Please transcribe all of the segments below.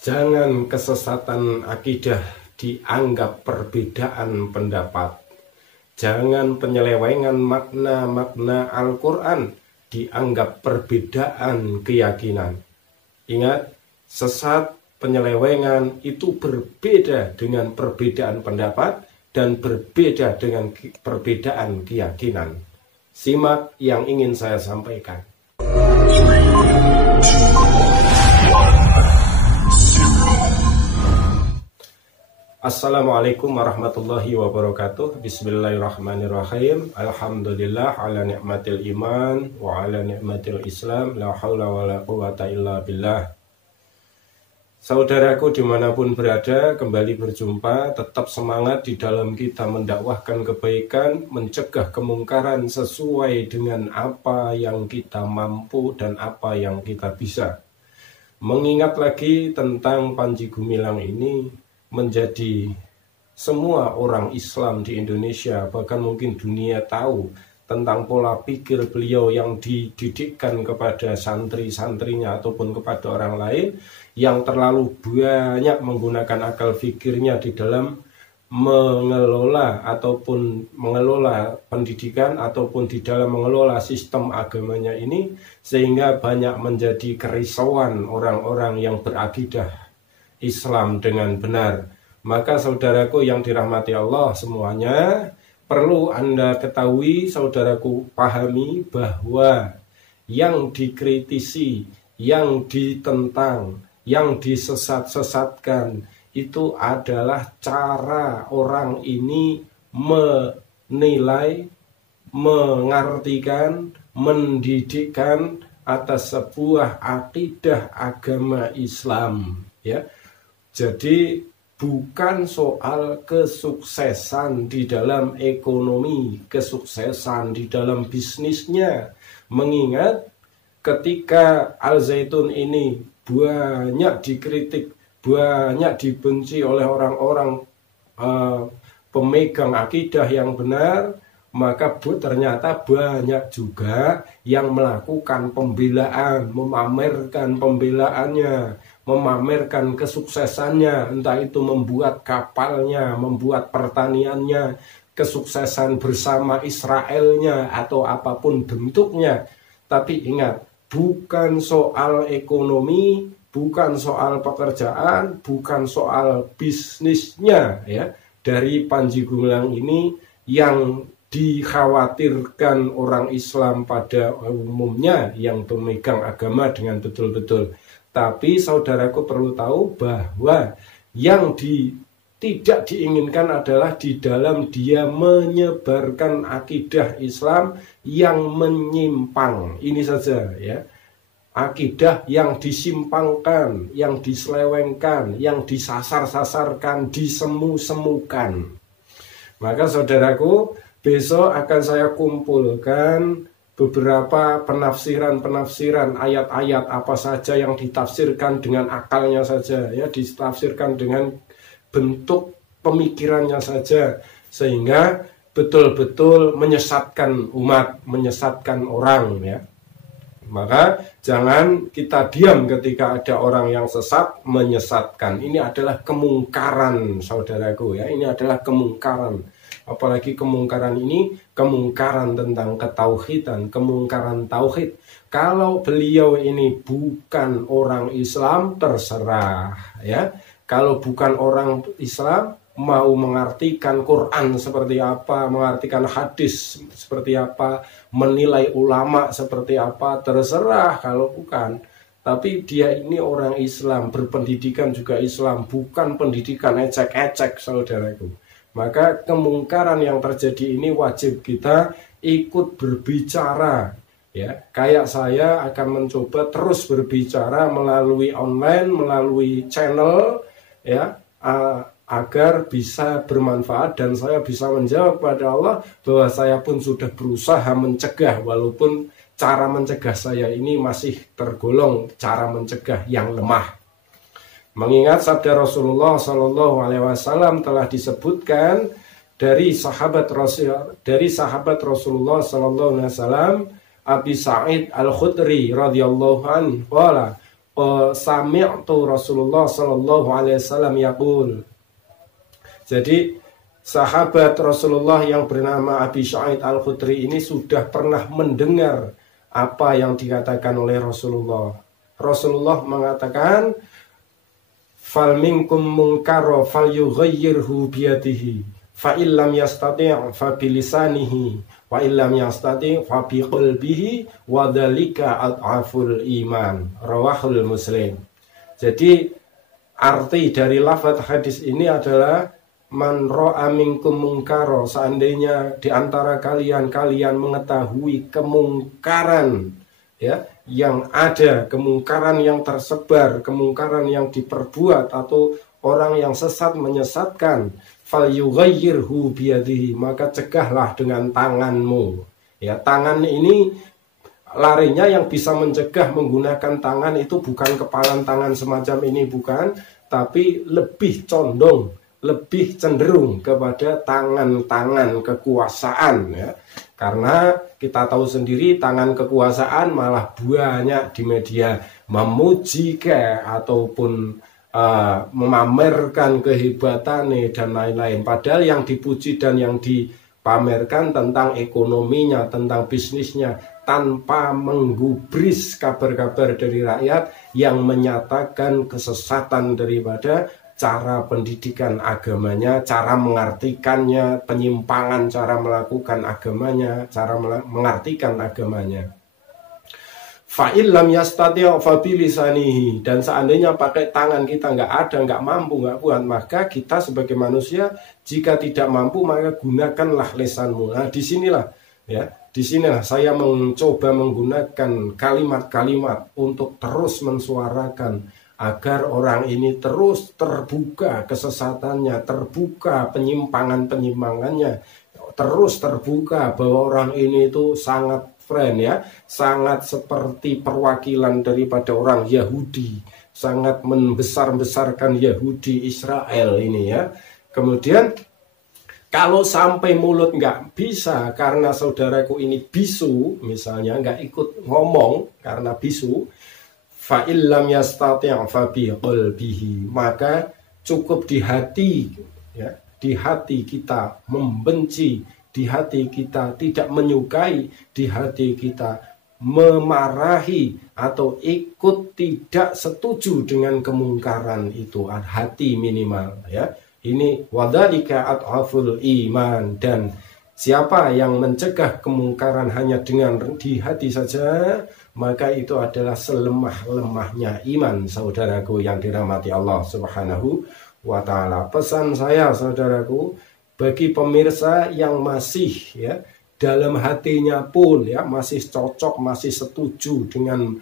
Jangan kesesatan akidah dianggap perbedaan pendapat. Jangan penyelewengan makna-makna Al-Quran dianggap perbedaan keyakinan. Ingat, sesat, penyelewengan itu berbeda dengan perbedaan pendapat dan berbeda dengan perbedaan keyakinan. Simak yang ingin saya sampaikan. Assalamualaikum warahmatullahi wabarakatuh. Bismillahirrahmanirrahim. Alhamdulillah ala ni'matil iman wa ala ni'matil islam. La hawla wa la quwata illa billah. Saudaraku dimanapun berada, kembali berjumpa. Tetap semangat di dalam kita mendakwahkan kebaikan, mencegah kemungkaran sesuai dengan apa yang kita mampu dan apa yang kita bisa. Mengingat lagi tentang Panji Gumilang ini, menjadi semua orang Islam di Indonesia, bahkan mungkin dunia tahu tentang pola pikir beliau yang dididikkan kepada santri-santrinya ataupun kepada orang lain yang terlalu banyak menggunakan akal fikirnya di dalam mengelola pendidikan ataupun di dalam mengelola sistem agamanya ini, sehingga banyak menjadi kerisauan orang-orang yang berakidah Islam dengan benar. Maka saudaraku yang dirahmati Allah semuanya, perlu Anda ketahui, saudaraku pahami bahwa yang dikritisi, yang ditentang, yang disesat-sesatkan itu adalah cara orang ini menilai, mengartikan, mendidikkan atas sebuah akidah agama Islam, ya. Jadi bukan soal kesuksesan di dalam ekonomi, kesuksesan di dalam bisnisnya. Mengingat ketika Al Zaitun ini banyak dikritik, banyak dibenci oleh orang-orang pemegang akidah yang benar, maka ternyata banyak juga yang melakukan pembelaan, memamerkan pembelaannya, memamerkan kesuksesannya, entah itu membuat kapalnya, membuat pertaniannya, kesuksesan bersama Israelnya, atau apapun bentuknya. Tapi ingat, bukan soal ekonomi, bukan soal pekerjaan, bukan soal bisnisnya, ya, dari Panji Gumilang ini yang dikhawatirkan orang Islam pada umumnya yang pemegang agama dengan betul-betul. Tapi saudaraku perlu tahu bahwa yang tidak diinginkan adalah di dalam dia menyebarkan akidah Islam yang menyimpang. Ini saja, ya. Akidah yang disimpangkan, yang diselewengkan, yang disasar-sasarkan, disemu-semukan. Maka saudaraku, besok akan saya kumpulkan beberapa penafsiran ayat-ayat apa saja yang ditafsirkan dengan akalnya saja, ya, ditafsirkan dengan bentuk pemikirannya saja, sehingga betul-betul menyesatkan umat, menyesatkan orang, ya. Maka jangan kita diam ketika ada orang yang sesat menyesatkan. Ini adalah kemungkaran, saudaraku, ya. Ini adalah kemungkaran. Apalagi kemungkaran ini, kemungkaran tentang ketauhidan, kemungkaran tauhid. Kalau beliau ini bukan orang Islam, terserah, ya. Kalau bukan orang Islam, mau mengartikan Quran seperti apa, mengartikan hadis seperti apa, menilai ulama seperti apa, terserah kalau bukan. Tapi dia ini orang Islam, berpendidikan juga Islam, bukan pendidikan ecek-ecek, saudaraku. Maka kemungkaran yang terjadi ini wajib kita ikut berbicara, ya. Kayak saya akan mencoba terus berbicara melalui online, melalui channel, ya, agar bisa bermanfaat dan saya bisa menjawab kepada Allah bahwa saya pun sudah berusaha mencegah, walaupun cara mencegah saya ini masih tergolong cara mencegah yang lemah. Mengingat sabda Rasulullah SAW telah disebutkan dari sahabat Rasulullah SAW, Abi Sa'id Al-Khudri radhiyallahu anhu, qala sami'tu Rasulullah sallallahu alaihi wasallam yaqul. Jadi sahabat Rasulullah yang bernama Abi Sa'id Al-Khudri ini sudah pernah mendengar apa yang dikatakan oleh Rasulullah. Rasulullah mengatakan, fal minkum munkaro fal yughayyirhu biyadihi, fa illam yastati' fa bilisanihi, wa illam yastati' fa biqalbihi, wa dzalika adhaful iman. Rawahul Muslim. Jadi arti dari lafaz hadis ini adalah man ra'a minkum munkaro, seandainya di antara kalian mengetahui kemungkaran, ya, yang ada, kemungkaran yang tersebar, kemungkaran yang diperbuat atau orang yang sesat menyesatkan, fal yughayyirhu biyadihi, maka cegahlah dengan tanganmu. Ya, tangan ini larinya yang bisa mencegah menggunakan tangan itu bukan kepalan tangan semacam ini, bukan, tapi lebih condong, lebih cenderung kepada tangan-tangan kekuasaan, ya. Karena kita tahu sendiri tangan kekuasaan malah banyak di media memuji ataupun memamerkan kehebatannya dan lain-lain. Padahal yang dipuji dan yang dipamerkan tentang ekonominya, tentang bisnisnya, tanpa menggubris kabar-kabar dari rakyat yang menyatakan kesesatan daripada cara pendidikan agamanya, cara mengartikannya, penyimpangan cara melakukan agamanya, cara mengartikan agamanya. Fa'il lam yastati' fa bilisanihi, dan seandainya pakai tangan kita nggak ada, nggak mampu, nggak kuat, maka kita sebagai manusia jika tidak mampu maka gunakanlah lisanmu. Nah, disinilah, ya, disinilah saya mencoba menggunakan kalimat-kalimat untuk terus mensuarakan agar orang ini terus terbuka kesesatannya, terbuka penyimpangannya, terus terbuka bahwa orang ini itu sangat friend, ya, sangat seperti perwakilan daripada orang Yahudi, sangat membesar-besarkan Yahudi Israel ini, ya. Kemudian kalau sampai mulut nggak bisa karena saudaraku ini bisu, misalnya nggak ikut ngomong karena bisu, fa illam yastati' fa biqalbihi, maka cukup di hati, ya, di hati kita membenci, di hati kita tidak menyukai, di hati kita memarahi atau ikut tidak setuju dengan kemungkaran itu, hati minimal, ya. Ini wadzalika adhaful iman, dan siapa yang mencegah kemungkaran hanya dengan di hati saja, maka itu adalah selemah-lemahnya iman, saudaraku yang dirahmati Allah Subhanahu wa ta'ala. Pesan saya, saudaraku, bagi pemirsa yang masih, ya, dalam hatinya pun, ya, masih cocok, masih setuju dengan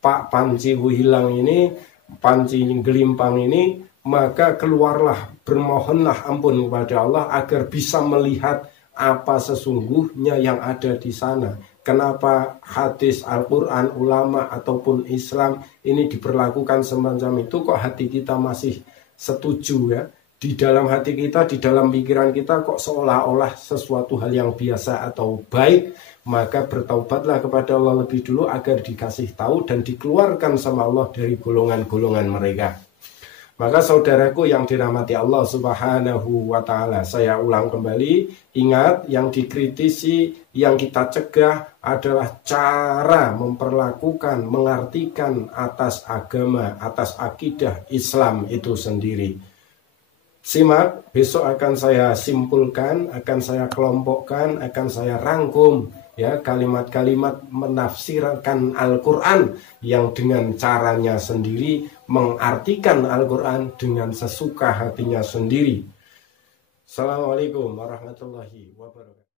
Pak Panji Gumilang ini, Panji Gelimpang ini, maka keluarlah, bermohonlah ampun kepada Allah agar bisa melihat apa sesungguhnya yang ada di sana. Kenapa hadis Al-Quran, ulama ataupun Islam ini diperlakukan semacam itu, kok hati kita masih setuju, ya? Di dalam hati kita, di dalam pikiran kita kok seolah-olah sesuatu hal yang biasa atau baik. Maka bertaubatlah kepada Allah lebih dulu agar dikasih tahu dan dikeluarkan sama Allah dari golongan-golongan mereka. Maka saudaraku yang dirahmati Allah Subhanahu wa ta'ala, saya ulang kembali, ingat, yang dikritisi, yang kita cegah adalah cara memperlakukan, mengartikan atas agama, atas akidah Islam itu sendiri. Simak, besok akan saya simpulkan, akan saya kelompokkan, akan saya rangkum, ya, kalimat-kalimat menafsirkan Al-Quran yang dengan caranya sendiri, mengartikan Al-Quran dengan sesuka hatinya sendiri. Assalamualaikum warahmatullahi wabarakatuh.